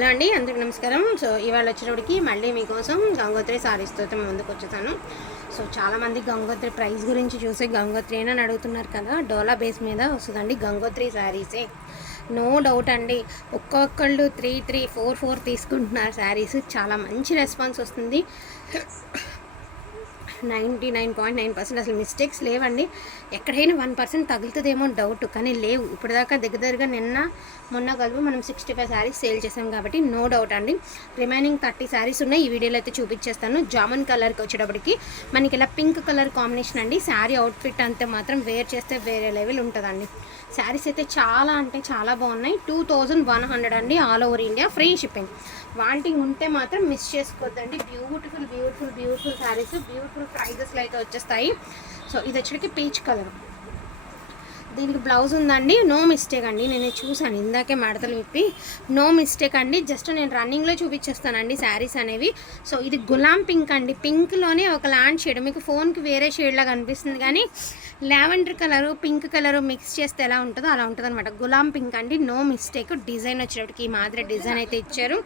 Hello అండి అందరికి నమస్కారం. సో ఇవాళ వచ్చేటప్పటికి మళ్ళీ మీకోసం గంగోత్రి సారీస్తో స్తోత్రం ముందుకు వచ్చేసాను. సో చాలామంది గంగోత్రి ప్రైస్ గురించి చూసి గంగోత్రి అని అడుగుతున్నారు కదా డోలా బేస్ మీద వస్తుందండి గంగోత్రి శారీసే నో డౌట్ అండి ఒక్కొక్కళ్ళు త్రీ త్రీ ఫోర్ ఫోర్ తీసుకుంటున్నారు శారీస్ చాలా మంచి రెస్పాన్స్ వస్తుంది. Ninety nine point nine percent అసలు మిస్టేక్స్ లేవండి. ఎక్కడైనా వన్ పర్సెంట్ తగులుతుందేమో డౌట్ కానీ లేవు. ఇప్పటిదాకా దగ్గర దగ్గరగా నిన్న మొన్న కలుపు మనం సిక్స్టీ ఫైవ్ శారీస్ సేల్ చేసాం కాబట్టి నో డౌట్ అండి. రిమైనింగ్ థర్టీ శారీస్ ఉన్నాయి. ఈ వీడియోలో అయితే చూపించేస్తాను. జామున్ కలర్కి వచ్చేటప్పటికి మనకి ఇలా పింక్ కలర్ కాంబినేషన్ అండి. శారీ అవుట్ఫిట్ అంతే మాత్రం వేర్ చేస్తే వేరే లెవెల్ ఉంటుందండి. శారీస్ అయితే చాలా అంటే చాలా బాగున్నాయి. టూ థౌజండ్ వన్ హండ్రెడ్ అండి all over India free shipping wanting ఉంటే మాత్రం మిస్ చేసుకోవద్దండి. Beautiful beautiful beautiful saris beautiful ప్రైజెస్లో అయితే వచ్చేస్తాయి. సో ఇది వచ్చేటికి పీచ్ కలర్. దీనికి బ్లౌజ్ ఉందండి. నో మిస్టేక్ అండి. నేను చూసాను ఇందాకే మడతలు విప్పి. నో మిస్టేక్ అండి. జస్ట్ నేను రన్నింగ్లో చూపించేస్తానండి శారీస్ అనేవి. సో ఇది గులాం పింక్ అండి. పింక్లోనే ఒక ల్యాండ్ షేడ్. మీకు ఫోన్కి వేరే షేడ్లా కనిపిస్తుంది కానీ lavender colour pink colour mix చేస్తే ఎలా ఉంటుందో అలా ఉంటుంది అనమాట గులాం పింక్ అండి. No mistake. డిజైన్ వచ్చేటికి ఈ మాదిరి డిజైన్ అయితే ఇచ్చారు.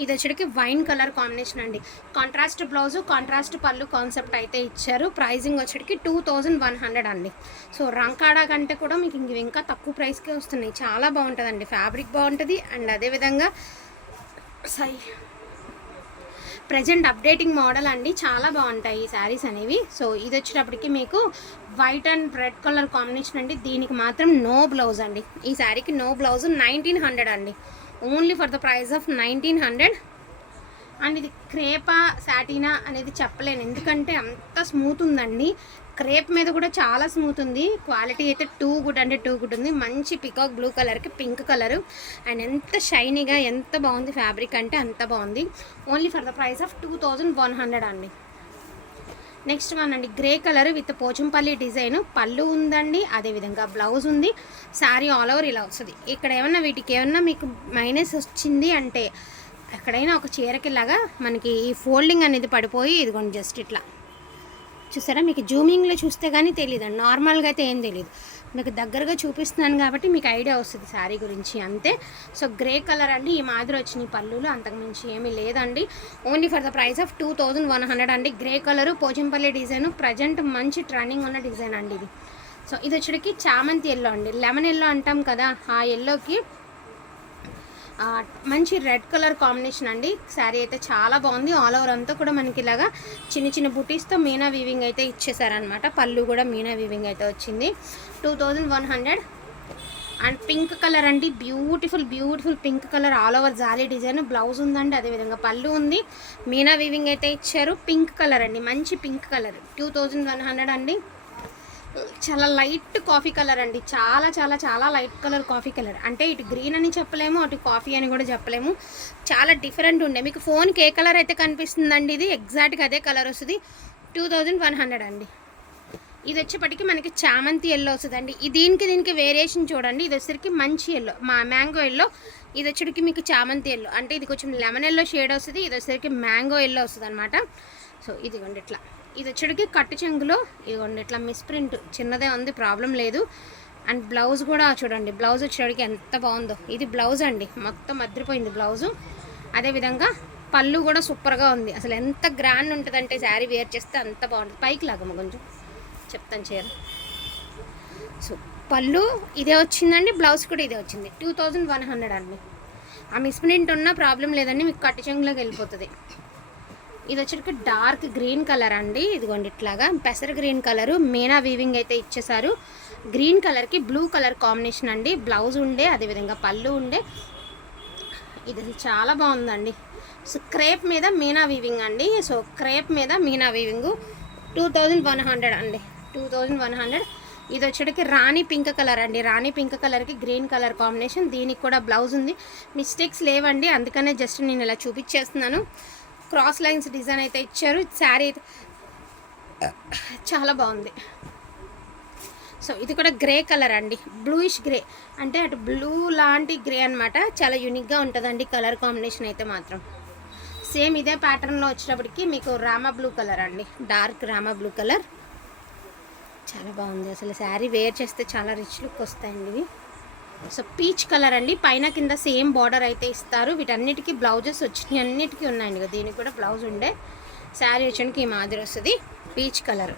ఇది వచ్చేటికి వైన్ కలర్ కాంబినేషన్ అండి. కాంట్రాస్ట్ బ్లౌజు కాంట్రాస్ట్ పళ్ళు కాన్సెప్ట్ అయితే ఇచ్చారు. ప్రైజింగ్ వచ్చేటికి టూ థౌజండ్ వన్ హండ్రెడ్ అండి. సో రంకాడా కంటే కూడా మీకు ఇంక ఇంకా తక్కువ ప్రైస్కే వస్తున్నాయి. చాలా బాగుంటుందండి. ఫ్యాబ్రిక్ బాగుంటుంది. అండ్ అదేవిధంగా సై ప్రజెంట్ అప్డేటింగ్ మోడల్ అండి. చాలా బాగుంటాయి ఈ శారీస్ అనేవి. సో ఇది వచ్చేటప్పటికి మీకు white and red colour combination అండి. దీనికి మాత్రం నో బ్లౌజ్ అండి. ఈ శారీకి నో బ్లౌజ్ నైన్టీన్ హండ్రెడ్ అండి. Only for the price of nineteen hundred. And ఇది క్రేపా సాటినా అనేది చెప్పలేను. ఎందుకంటే అంత స్మూత్ ఉందండి. క్రేప్ మీద కూడా చాలా స్మూత్ ఉంది. క్వాలిటీ అయితే టూ గుడ్ అంటే టూ గుడ్ ఉంది. మంచి పికాక్ బ్లూ కలర్కి పింక్ కలర్. అండ్ ఎంత షైనీగా ఎంత బాగుంది ఫ్యాబ్రిక్ అంటే అంత బాగుంది. Only for the price of two thousand one hundred అండి. నెక్స్ట్ వన్ అండి. Grey colour with Pochampally design. పళ్ళు ఉందండి. అదేవిధంగా బ్లౌజ్ ఉంది. శారీ ఆల్ ఓవర్ ఇలా వస్తుంది. ఇక్కడ ఏమన్నా వీటికి ఏమన్నా మీకు మైనస్ వచ్చింది అంటే ఎక్కడైనా ఒక చీరకిలాగా మనకి ఈ ఫోల్డింగ్ అనేది పడిపోయి ఇదిగోండి జస్ట్ ఇట్లా. చూసారా? మీకు జూమింగ్లో చూస్తే కానీ తెలియదు నార్మల్గా అయితే ఏం తెలియదు మీకు దగ్గరగా చూపిస్తున్నాను కాబట్టి మీకు ఐడియా వస్తుంది శారీ గురించి అంతే. సో గ్రే కలర్ అండి. ఈ మాదిరి వచ్చినాయి పళ్ళులు. అంతకుమించి ఏమీ లేదండి. Only for the price of two thousand one hundred అండి. Grey colour Pochampally design present మంచి ట్రెండింగ్ ఉన్న డిజైన్ అండి ఇది. సో ఇది వచ్చేటికి చామంతి ఎల్లో అండి. లెమన్ ఎల్లో అంటాం కదా ఆ ఎల్లోకి మంచి రెడ్ కలర్ కాంబినేషన్ అండి. శారీ అయితే చాలా బాగుంది. ఆల్ ఓవర్ అంతా కూడా మనకి ఇలాగా చిన్న చిన్న బుటీస్తో మీనా వీవింగ్ అయితే ఇచ్చేసారనమాట పళ్ళు కూడా మీనా వీవింగ్ అయితే వచ్చింది. Two thousand one hundred and pink colour అండి. Beautiful beautiful pink colour all over jaali design. Blouse ఉందండి అదేవిధంగా పళ్ళు ఉంది. మీనా వీవింగ్ అయితే ఇచ్చారు. పింక్ కలర్ అండి. మంచి pink colour. Two thousand one hundred అండి. చాలా లైట్ కాఫీ కలర్ అండి. చాలా చాలా చాలా లైట్ కలర్ కాఫీ కలర్. అంటే ఇటు గ్రీన్ అని చెప్పలేము అటు కాఫీ అని కూడా చెప్పలేము. చాలా డిఫరెంట్ ఉండే. మీకు ఫోన్కి ఏ కలర్ అయితే కనిపిస్తుందండి. ఇది ఎగ్జాక్ట్గా అదే కలర్ వస్తుంది. టూ థౌజండ్ వన్ హండ్రెడ్ అండి. ఇది వచ్చేప్పటికి మనకి చామంతి ఎల్లో వస్తుందండి. ఈ దీనికి దీనికి వేరియేషన్ చూడండి. ఇది వచ్చేసరికి మంచి ఎల్లో మా మ్యాంగో ఎల్లో ఇది వచ్చేటికి మీకు చామంతి ఎల్లో అంటే ఇది కొంచెం లెమన్ ఎల్లో షేడ్ వస్తుంది. ఇది వచ్చేసరికి మ్యాంగో ఎల్లో వస్తుంది అనమాట సో ఇదిగోండి ఇట్లా. ఇది వచ్చేటికి కట్టు చెంగులో ఇదిగోండి ఇట్లా మిస్ప్రింట్ చిన్నదే ఉంది ప్రాబ్లం లేదు. అండ్ బ్లౌజ్ కూడా చూడండి బ్లౌజ్ వచ్చేటికి ఎంత బాగుందో. ఇది బ్లౌజ్ అండి మొత్తం అదిరిపోయింది బ్లౌజు. అదేవిధంగా పళ్ళు కూడా సూపర్గా ఉంది. అసలు ఎంత గ్రాండ్ ఉంటుందంటే శారీ వేర్ చేస్తే అంత బాగుంటుంది. పైకి లాగమ్మ కొంచెం చెప్తాను చీర. సో పళ్ళు ఇదే వచ్చిందండి బ్లౌజ్ కూడా ఇదే వచ్చింది. టూ థౌజండ్ వన్ హండ్రెడ్ అండి. ఆ మిస్ప్రింట్ ఉన్న ప్రాబ్లం లేదండి మీకు కట్టు చెంగులోకి వెళ్ళిపోతుంది. ఇది వచ్చేటికి డార్క్ గ్రీన్ కలర్ అండి. ఇదిగోండి ఇట్లాగా. పెసర గ్రీన్ కలరు. మీనా వీవింగ్ అయితే ఇచ్చేసారు. గ్రీన్ కలర్కి బ్లూ కలర్ కాంబినేషన్ అండి. బ్లౌజ్ ఉండే అదేవిధంగా పళ్ళు ఉండే. ఇది చాలా బాగుందండి. సో క్రేప్ మీద మీనా వీవింగ్ అండి. సో క్రేప్ మీద meena weaving two thousand one hundred అండి. Two thousand one hundred. ఇది వచ్చేటికి రాణి పింక్ కలర్ అండి. రాణి పింక్ కలర్కి గ్రీన్ కలర్ కాంబినేషన్. దీనికి కూడా బ్లౌజ్ ఉంది. మిస్టేక్స్ లేవండి. అందుకనే జస్ట్ నేను ఇలా చూపించేస్తున్నాను. క్రాస్ లైన్స్ డిజైన్ అయితే ఇచ్చారు. శారీ అయితే చాలా బాగుంది. సో ఇది కూడా గ్రే కలర్ అండి. Bluish grey. అంటే అటు బ్లూ లాంటి గ్రే అనమాట చాలా యూనిక్గా ఉంటుందండి కలర్ కాంబినేషన్ అయితే మాత్రం. సేమ్ ఇదే ప్యాటర్న్లో వచ్చేటప్పటికి మీకు రామా బ్లూ కలర్ అండి. Dark rama blue colour. చాలా బాగుంది. అసలు శారీ వేర్ చేస్తే చాలా రిచ్ లుక్ వస్తాయండి ఇవి. సో పీచ్ కలర్ అండి. పైన కింద సేమ్ బార్డర్ అయితే ఇస్తారు. వీటన్నిటికీ బ్లౌజెస్ వచ్చినాయి. అన్నిటికీ ఉన్నాయండి దీనికి కూడా బ్లౌజ్ ఉండే. శారీ వచ్చడానికి ఈ మాదిరి వస్తుంది. Peach colour.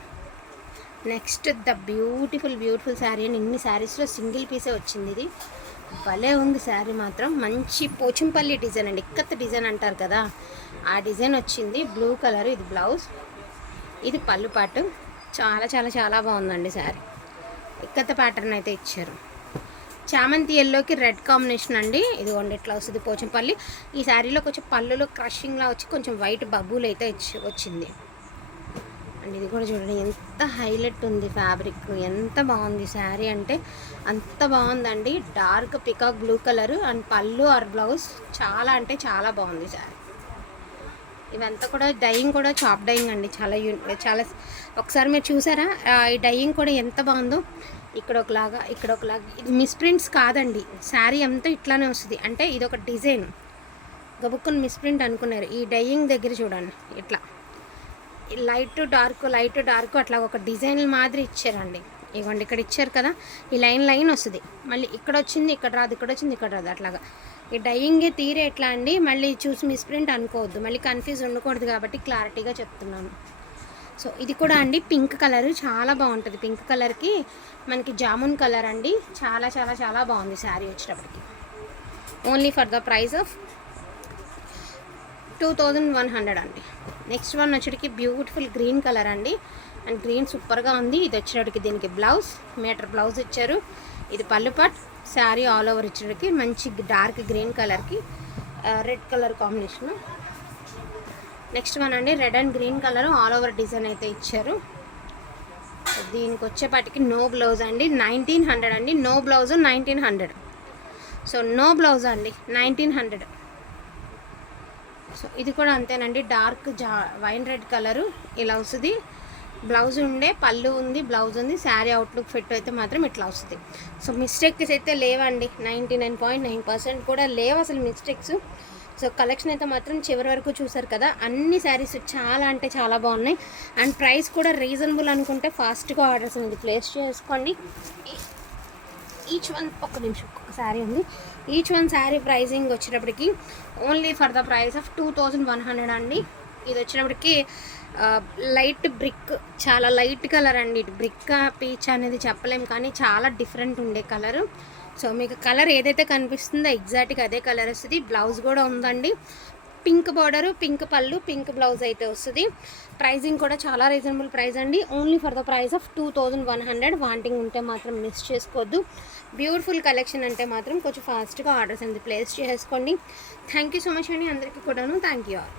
Next the beautiful beautiful sari అని ఇన్ని శారీస్లో సింగిల్ పీసే వచ్చింది ఇది. భలే ఉంది శారీ మాత్రం. మంచి పోచంపల్లి డిజైన్ అండి. ఇక్కత్ డిజైన్ అంటారు కదా. ఆ డిజైన్ వచ్చింది. బ్లూ కలర్ ఇది బ్లౌజ్. ఇది పళ్ళు పాటు. చాలా చాలా చాలా బాగుందండి శారీ. ఇక్కత ప్యాటర్న్ అయితే ఇచ్చారు. చామంతి ఎల్లోకి రెడ్ కాంబినేషన్ అండి. ఇది ఇట్లా వస్తుంది పోచంపల్లి. ఈ శారీలో కొంచెం పళ్ళులో క్రషింగ్లా వచ్చి కొంచెం వైట్ బబ్బులు అయితే వచ్చింది. అండ్ ఇది కూడా చూడండి ఎంత హైలైట్ ఉంది ఫ్యాబ్రిక్ ఎంత బాగుంది శారీ అంటే అంత బాగుందండి. Dark peacock blue colour and పళ్ళు ఆర్ బ్లౌజ్ చాలా అంటే చాలా బాగుంది శారీ. ఇవంతా కూడా డైయింగ్ కూడా చాప్ డైయింగ్ అండి. చాలా యూ చాలా ఒకసారి మీరు చూసారా? ఈ డైయింగ్ కూడా ఎంత బాగుందో. ఇక్కడ ఒకలాగా ఇక్కడ ఒకలాగా ఇది మిస్ప్రింట్స్ కాదండి. శారీ అంతా ఇట్లానే వస్తుంది. అంటే ఇది ఒక డిజైన్. గబుక్కుని మిస్ప్రింట్ అనుకున్నారు. ఈ డైయింగ్ దగ్గర చూడండి. ఇట్లా. లైట్ డార్క్ లైట్ డార్క్ అట్లా ఒక డిజైన్ మాదిరి ఇచ్చారండి. ఇవ్వండి ఇక్కడ ఇచ్చారు కదా. ఈ లైన్ లైన్ వస్తుంది. మళ్ళీ ఇక్కడ వచ్చింది ఇక్కడ రాదు ఇక్కడ వచ్చింది ఇక్కడ రాదు అట్లాగా. ఈ డైయింగే తీరే ఎట్లా అండి? మళ్ళీ చూసి మిస్ప్రింట్ అనుకోవద్దు. మళ్ళీ కన్ఫ్యూజ్ ఉండకూడదు కాబట్టి క్లారిటీగా చెప్తున్నాను. సో ఇది కూడా అండి పింక్ కలర్ చాలా బాగుంటుంది. పింక్ కలర్కి మనకి జామున్ కలర్ అండి. చాలా చాలా చాలా బాగుంది శారీ వచ్చేటప్పటికి. Only for the price of two thousand one hundred అండి. నెక్స్ట్ వన్ వచ్చేటికి బ్యూటిఫుల్ గ్రీన్ కలర్ అండి. అండ్ గ్రీన్ సూపర్గా ఉంది. ఇది వచ్చేటికి దీనికి బ్లౌజ్ మీటర్ బ్లౌజ్ ఇచ్చారు. ఇది పళ్ళు పట్ శారీ ఆల్ ఓవర్ ఇచ్చేటికి మంచి డార్క్ గ్రీన్ కలర్కి red colour combination next one అండి red and green colour all over design అయితే ఇచ్చారు. దీనికి వచ్చేపాటికి నో బ్లౌజ్ అండి నైన్టీన్ హండ్రెడ్ అండి no blouse nineteen hundred. So no blouse అండి నైన్టీన్ హండ్రెడ్. సో ఇది కూడా అంతేనండి డార్క్ జా వైన్ రెడ్ కలరు ఇలా వస్తుంది. బ్లౌజ్ ఉండే పళ్ళు ఉంది బ్లౌజ్ ఉంది శారీ అవుట్లుక్ ఫిట్ అయితే మాత్రం ఇట్లా వస్తుంది. సో మిస్టేక్స్ అయితే లేవండి ninety nine point nine percent కూడా లేవు అసలు మిస్టేక్స్. సో కలెక్షన్ అయితే మాత్రం చివరి వరకు చూసారు కదా. అన్ని శారీస్ చాలా అంటే చాలా బాగున్నాయి. అండ్ ప్రైస్ కూడా రీజనబుల్ అనుకుంటే ఫాస్ట్గా ఆర్డర్స్ అనేది ప్లేస్ చేసుకోండి. ఈచ్ వన్ ఒక నిమిషం ఒక శారీ ఉంది. ఈచ్ వన్ శారీ ప్రైజింగ్ వచ్చేటప్పటికి only for the price of two thousand one hundred అండి. ఇది వచ్చేటప్పటికి లైట్ బ్రిక్ చాలా లైట్ కలర్ అండి. బ్రిక్ పీచ్ అనేది చెప్పలేం కానీ చాలా డిఫరెంట్ ఉండే కలరు. సో మీకు కలర్ ఏదైతే కనిపిస్తుందో ఎగ్జాక్ట్గా అదే కలర్ వస్తుంది. బ్లౌజ్ కూడా ఉందండి. పింక్ బార్డరు పింక్ పళ్ళు పింక్ బ్లౌజ్ అయితే వస్తుంది. ప్రైజింగ్ కూడా చాలా రీజనబుల్ ప్రైస్ అండి. Only for the price of two thousand one hundred. Wanting ఉంటే మాత్రం మిస్ చేసుకోవద్దు. బ్యూటిఫుల్ కలెక్షన్ అంటే మాత్రం కొంచెం ఫాస్ట్గా ఆర్డర్స్ అనేది ప్లేస్ చేసుకోండి. థ్యాంక్ యూ సో మచ్ అండి అందరికీ కూడాను. Thank you all.